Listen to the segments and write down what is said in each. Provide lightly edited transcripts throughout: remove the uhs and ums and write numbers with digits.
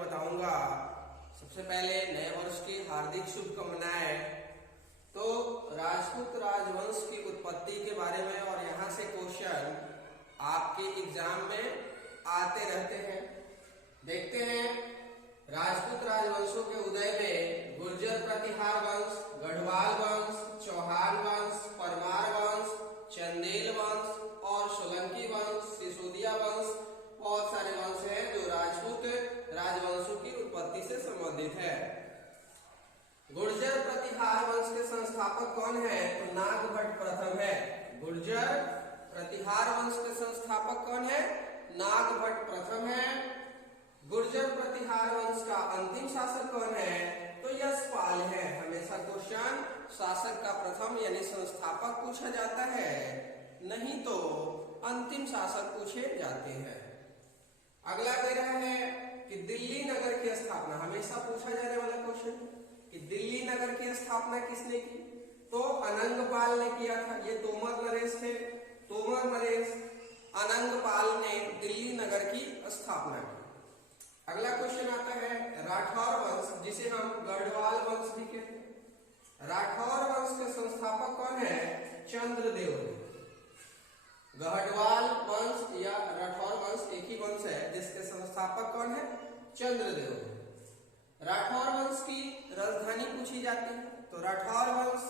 बताऊंगा। सबसे पहले नए वर्ष की हार्दिक शुभकामनाएं। तो राजपूत राजवंश की उत्पत्ति के बारे में और यहाँ से क्वेश्चन आपके एग्जाम में आते रहते हैं। देखते हैं राजपूत राजवंशों के उदय में गुर्जर प्रतिहार वंश, गढ़वाल वंश, चौहान वंश, परमार वंश, चंदेल वंश और सोलंकी वंश, सिसोदिया वंश, बहुत सारे वंश हैं जो राजपूत राजवंशों की उत्पत्ति से संबंधित है। गुर्जर प्रतिहार वंश के संस्थापक कौन है? तो नागभट्ट प्रथम है। गुर्जर प्रतिहार वंश के संस्थापक कौन है? नागभट्ट प्रथम है। गुर्जर प्रतिहार वंश का अंतिम शासक कौन है? तो यशपाल है। हमेशा क्वेश्चन शासक का प्रथम यानी संस्थापक पूछा जाता है, नहीं तो अंतिम शासक पूछे जाते हैं। अगला दे रहा है कि दिल्ली नगर की स्थापना, हमेशा पूछा जाने वाला क्वेश्चन कि दिल्ली नगर की स्थापना किसने की? तो अनंगपाल ने किया था। ये तोमर नरेश थे। तोमर नरेश अनंगपाल ने दिल्ली नगर की स्थापना की। अगला क्वेश्चन आता है राठौर वंश, जिसे हम गढ़वाल वंश भी कहते हैं। राठौर वंश के संस्थापक कौन है? चंद्रदेव। गढ़वाल वंश या राठौर वंश एक ही वंश है जिसके संस्थापक कौन है? चंद्रदेव। राठौर वंश की राजधानी पूछी जाती है, तो राठौर वंश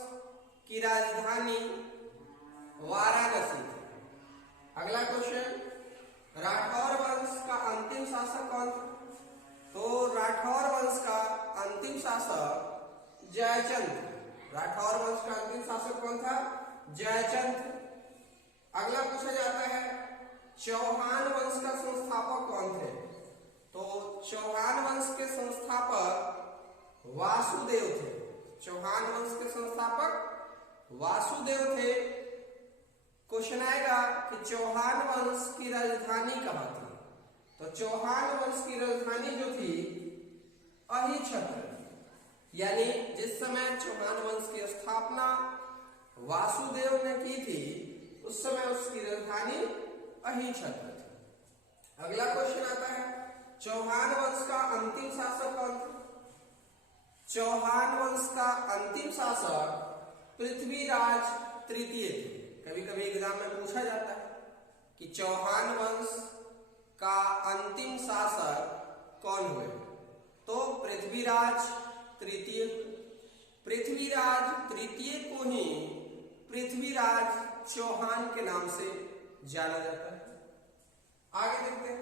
की राजधानी वाराणसी थी। अगला क्वेश्चन राठौर वंश का अंतिम शासक कौन था? तो राठौर वंश का अंतिम शासक जयचंद। राठौर वंश का अंतिम शासक कौन था? जयचंद। अगला पूछा जाता है चौहान वंश का संस्थापक कौन थे? तो चौहान वंश के संस्थापक वासुदेव थे। चौहान वंश के संस्थापक वासुदेव थे। क्वेश्चन आएगा कि चौहान वंश की राजधानी कहाँ थी? तो चौहान वंश की राजधानी जो थी अहिछत्र, यानी जिस समय चौहान वंश की स्थापना वासुदेव ने की थी उस समय उसकी राजधानी अहिछत्र थी। अगला क्वेश्चन आता है चौहान वंश का अंतिम शासक कौन था? चौहान वंश का अंतिम शासक पृथ्वीराज तृतीय थे। कभी कभी एग्जाम में पूछा जाता है कि चौहान वंश का अंतिम शासक कौन हुए? तो पृथ्वीराज तृतीय। पृथ्वीराज तृतीय को ही पृथ्वीराज चौहान के नाम से जाना जाता है। आगे देखते हैं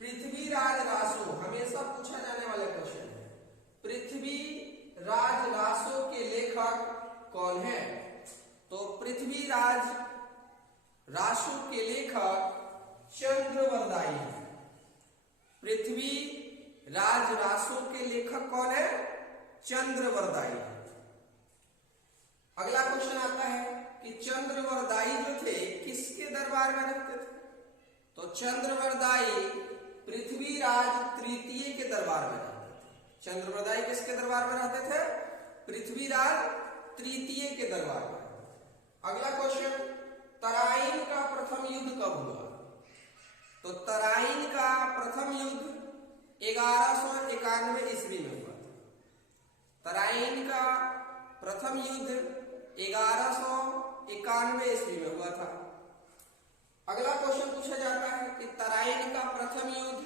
पृथ्वीराज रासो, हमेशा पूछा जाने वाला क्वेश्चन है। पृथ्वीराज रासो के लेखक कौन है? तो पृथ्वीराज रासो के लेखक चंद्रवरदाई है। पृथ्वीराज रासो के लेखक कौन है? चंद्रवरदाई है। अगला क्वेश्चन आता है कि चंद्रवरदाई जो थे किसके दरबार में रहते थे? तो चंद्रवरदाई पृथ्वीराज तृतीय के दरबार में रहते थे। चंद्रवरदाई किसके दरबार में रहते थे? पृथ्वीराज तृतीय के दरबार में। अगला क्वेश्चन तराइन का प्रथम युद्ध कब हुआ? तो तराइन का प्रथम युद्ध 1191 ईस्वी में हुआ था। तराइन का प्रथम युद्ध 1191 ईस्वी में हुआ था। अगला क्वेश्चन पूछा जाता है कि तराइन का प्रथम युद्ध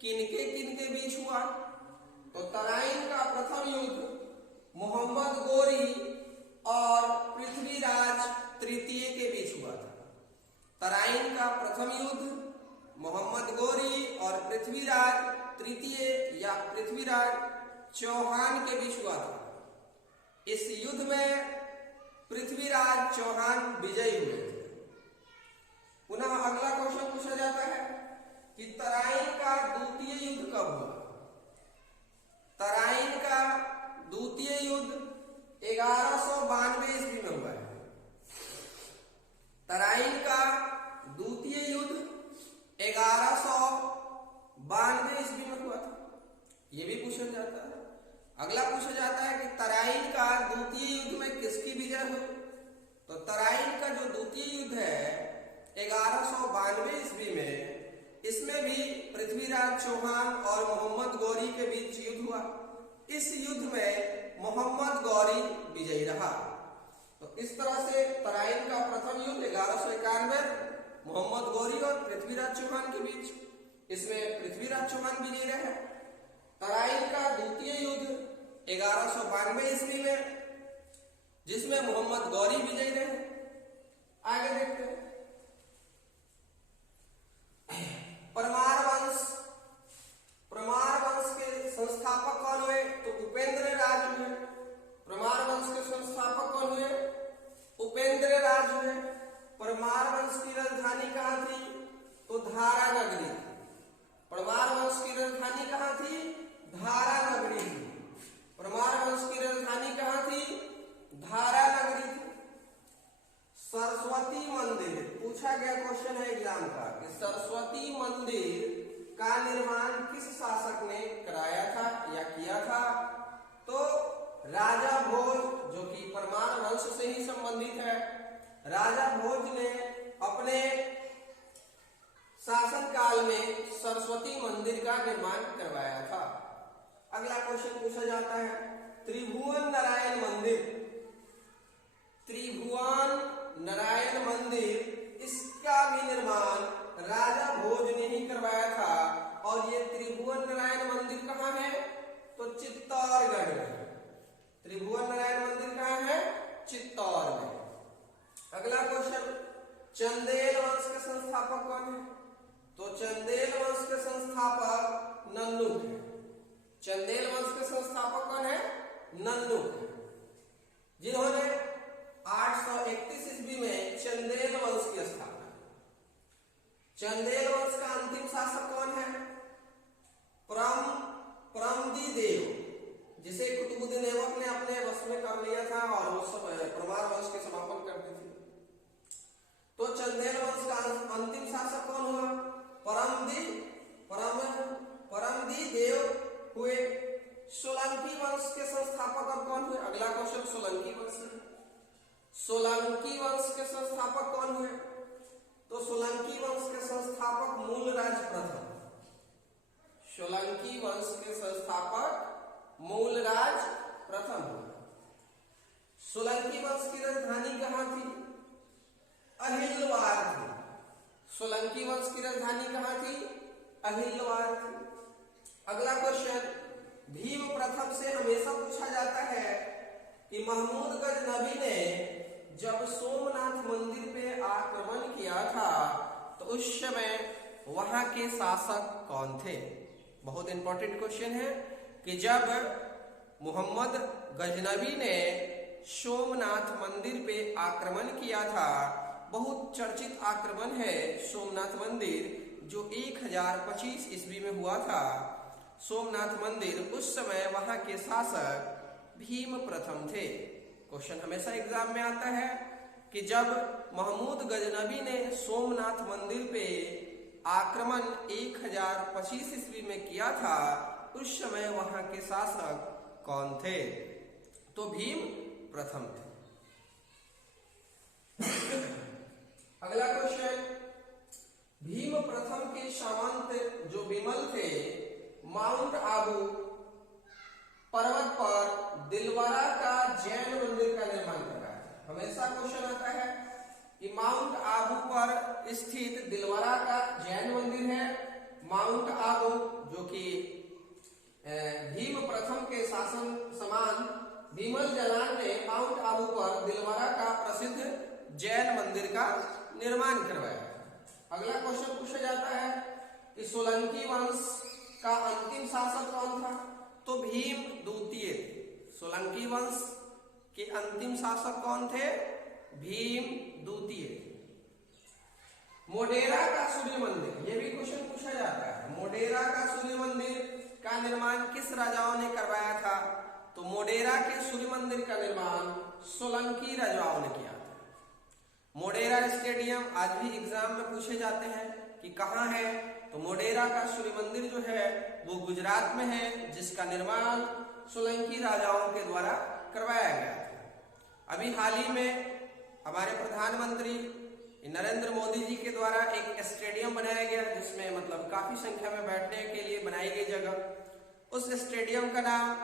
किनके बीच हुआ? तो तराइन का प्रथम युद्ध मोहम्मद गोरी और पृथ्वीराज तृतीय के बीच हुआ था। तराइन का प्रथम युद्ध मोहम्मद गोरी और पृथ्वीराज तृतीय या पृथ्वीराज चौहान के बीच हुआ था। इस युद्ध में पृथ्वीराज चौहान विजयी हुए थे। पुनः अगला क्वेश्चन पूछा जाता है कि तराइन का द्वितीय युद्ध कब हुआ? तराइन का द्वितीय युद्ध 1192 ईस्वी में हुआ है। तराइन का द्वितीय युद्ध 1192 ईस्वी में हुआ था। यह भी पूछा जाता है। अगला पूछा जाता है कि तराइन का द्वितीय युद्ध में किसकी विजय हुई? तो तराइन का जो द्वितीय युद्ध है 1192 ईस्वी में, इसमें भी पृथ्वीराज चौहान और मोहम्मद बीच युद्ध हुआ। इस युद्ध में मोहम्मद गौरी विजयी रहा। तो इस तरह से तराइन का प्रथम युद्ध 1191 मोहम्मद गौरी और पृथ्वीराज चौहान के बीच, इसमें पृथ्वीराज चौहान विजयी रहे। तराइन का द्वितीय युद्ध 1192 ईस्वी में, जिसमें मोहम्मद गौरी विजयी रहे। आगे देखते हैं। परमार वंश के संस्थापक कौन हुए? तो उपेंद्र राज हुए। परमार वंश के संस्थापक कौन हुए? उपेंद्र राज हुए। परमार वंश की राजधानी कहाँ थी? तो धारा नगरी। परमार वंश की राजधानी कहाँ थी? धारा नगरी थी। परमार वंश की राजधानी कहाँ थी? धारा नगरी थी। सरस्वती मंदिर पूछा गया क्वेश्चन है एग्जाम का कि सरस्वती मंदिर का निर्माण किस शासक ने कराया था या किया था? तो राजा भोज, जो कि परमार वंश से ही संबंधित है, राजा भोज ने अपने शासन काल में सरस्वती मंदिर का निर्माण करवाया था। अगला क्वेश्चन पूछा जाता है त्रिभुवन नारायण मंदिर। त्रिभुवन नारायण मंदिर, इसका भी निर्माण राजा भोज ने ही करवाया था। और ये त्रिभुवन नारायण मंदिर कहाँ है? तो चित्तौड़गढ़ में। त्रिभुवन नारायण मंदिर कहाँ है? चित्तौड़ में। अगला क्वेश्चन, चंदेल वंश के संस्थापक कौन है? तो चंदेल वंश के संस्थापक नन्नुक है। चंदेल वंश के संस्थापक कौन है? नन्नुक है, जिन्होंने 831 ईस्वी में चंदेल वंश की स्थापना। चंदेल वंश का अंतिम शासक कौन है? परमदी देव, जिसे कुतुबुद्दीन ऐबक ने अपने वश में कर लिया था और वो सब परमार वंश के समापन कर दी थी। तो चंदेल वंश का अंतिम शासक कौन हुआ? परमदी देव हुए। सोलंकी वंश के संस्थापक अब कौन हुए? अगला क्वेश्चन सोलंकी वंश। सोलंकी वंश के संस्थापक कौन हुए? तो सोलंकी वंश के संस्थापक मूलराज प्रथम। सोलंकी वंश के संस्थापक मूलराज प्रथम हुए। सोलंकी वंश की राजधानी कहाँ थी? अहिलवाड़ थी। सोलंकी वंश की राजधानी कहाँ थी? अहिलवाड़ थी। अगला क्वेश्चन, भीम प्रथम से हमेशा पूछा जाता है कि महमूद गजनबी ने जब सोमनाथ मंदिर पे आक्रमण किया था तो उस समय वहां के शासक कौन थे? बहुत इंपॉर्टेंट क्वेश्चन है कि जब मोहम्मद गजनबी ने सोमनाथ मंदिर पे आक्रमण किया था, बहुत चर्चित आक्रमण है सोमनाथ मंदिर, जो 1025 ईस्वी में हुआ था। सोमनाथ मंदिर, उस समय वहां के शासक भीम प्रथम थे। क्वेश्चन हमेशा एग्जाम में आता है कि जब महमूद गजनबी ने सोमनाथ मंदिर पे आक्रमण 1025 ईस्वी में किया था, उस समय वहां के शासक कौन थे? तो भीम प्रथम थे। अगला क्वेश्चन, भीम प्रथम के सामंत जो विमल थे, माउंट आबू पर्वत पर दिलवारा का जैन मंदिर का निर्माण कराया। हमेशा क्वेश्चन आता है कि माउंट आबू पर स्थित दिलवारा का जैन मंदिर है। माउंट आबू, जो कि भीम प्रथम के शासन समान विमल जलाल ने माउंट आबू पर दिलवारा का प्रसिद्ध जैन मंदिर का निर्माण करवाया। अगला क्वेश्चन पूछा जाता है कि सोलंकी वंश का अंतिम शासक कौन था? तो भीम द्वितीय थे। सोलंकी वंश के अंतिम शासक कौन थे? भीम द्वितीय। मोढेरा का सूर्य मंदिर, यह भी क्वेश्चन पूछा जाता है। मोढेरा का सूर्य मंदिर का निर्माण किस राजाओं ने करवाया था? तो मोढेरा के सूर्य मंदिर का निर्माण सोलंकी राजाओं ने किया था। मोढेरा स्टेडियम आज भी एग्जाम में पूछे जाते हैं कि कहाँ है? तो मोढेरा का सूर्य मंदिर जो है वो गुजरात में है, जिसका निर्माण सोलंकी राजाओं के द्वारा करवाया गया था। अभी हाल ही में हमारे प्रधानमंत्री नरेंद्र मोदी जी के द्वारा एक स्टेडियम बनाया गया, जिसमें मतलब काफी संख्या में बैठने के लिए बनाई गई जगह, उस स्टेडियम का नाम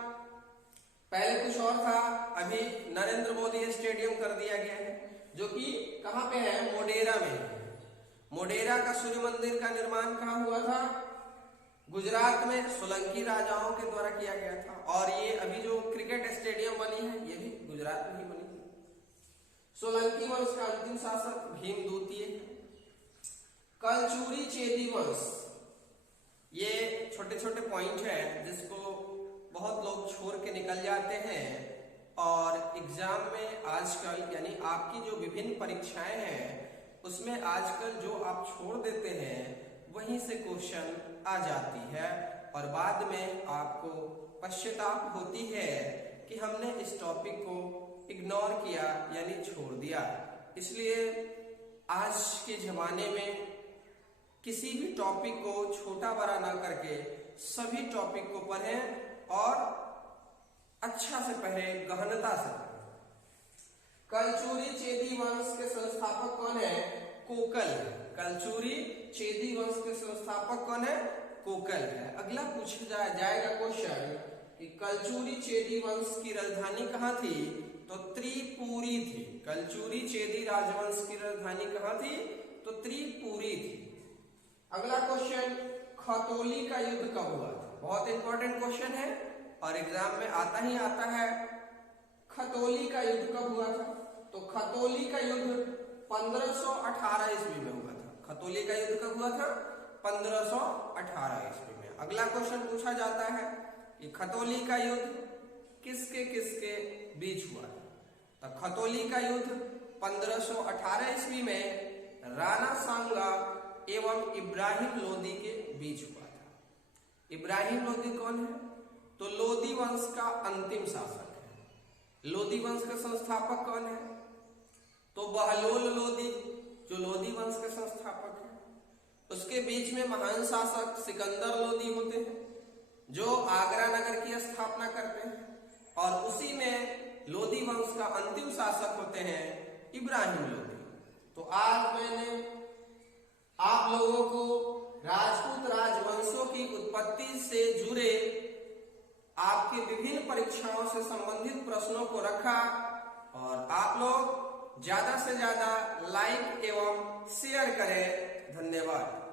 पहले कुछ और था, अभी नरेंद्र मोदी स्टेडियम कर दिया गया है, जो कि कहाँ पे है, मोढेरा में है। मोढेरा का सूर्य मंदिर का निर्माण कहाँ हुआ था, गुजरात में सोलंकी राजाओं के द्वारा किया गया था। और ये अभी जो क्रिकेट स्टेडियम बनी है ये भी गुजरात में ही बनी है। सोलंकी वंश का अंतिम शासक भीम द्वितीय। कलचुरी चेदी वंश, ये छोटे छोटे पॉइंट है जिसको बहुत लोग छोड़ के निकल जाते हैं और एग्जाम में आजकल यानी आपकी जो विभिन्न परीक्षाएं हैं उसमें आजकल जो आप छोड़ देते हैं वहीं से क्वेश्चन आ जाती है और बाद में आपको पश्चाताप होती है कि हमने इस टॉपिक को इग्नोर किया यानी छोड़ दिया। इसलिए आज के जमाने में किसी भी टॉपिक को छोटा बड़ा ना करके सभी टॉपिक को पढ़ें और अच्छा से पढ़ें, गहनता से पढ़ें। कलचुरी चेदी वंश के संस्थापक कौन है, कोकल। कलचुरी चेदी वंश के संस्थापक कौन है, कोकल है। अगला पूछा जाएगा क्वेश्चन कि कलचुरी चेदी वंश की राजधानी कहाँ थी, तो त्रिपुरी थी। कलचुरी चेदी राजवंश की राजधानी कहाँ थी, तो त्रिपुरी थी। अगला क्वेश्चन, खतौली का युद्ध कब हुआ था, बहुत इंपॉर्टेंट क्वेश्चन है और एग्जाम में आता ही आता है। खतौली का युद्ध कब हुआ था, तो खतौली का युद्ध 1518 ईस्वी में हुआ था। खतौली का युद्ध कब हुआ था, 1518 ईस्वी में। अगला क्वेश्चन पूछा जाता है कि खतौली का युद्ध किसके किसके बीच हुआ था, तो खतौली का युद्ध 1518 ईस्वी में राणा सांगा एवं इब्राहिम लोदी के बीच हुआ था। इब्राहिम लोदी कौन है, तो लोदी वंश का अंतिम शासक है। लोदी वंश के संस्थापक कौन है, तो बहलोल लोदी जो लोदी वंश के संस्थापक है। उसके बीच में महान शासक सिकंदर लोदी होते हैं जो आगरा नगर की स्थापना करते हैं और उसी में लोदी वंश का अंतिम शासक होते हैं इब्राहिम लोदी। तो आज मैंने आप लोगों को राजपूत राजवंशों की उत्पत्ति से जुड़े आपके विभिन्न परीक्षाओं से संबंधित प्रश्नों को रखा और आप लोग ज्यादा से ज्यादा लाइक एवं शेयर करें। धन्यवाद।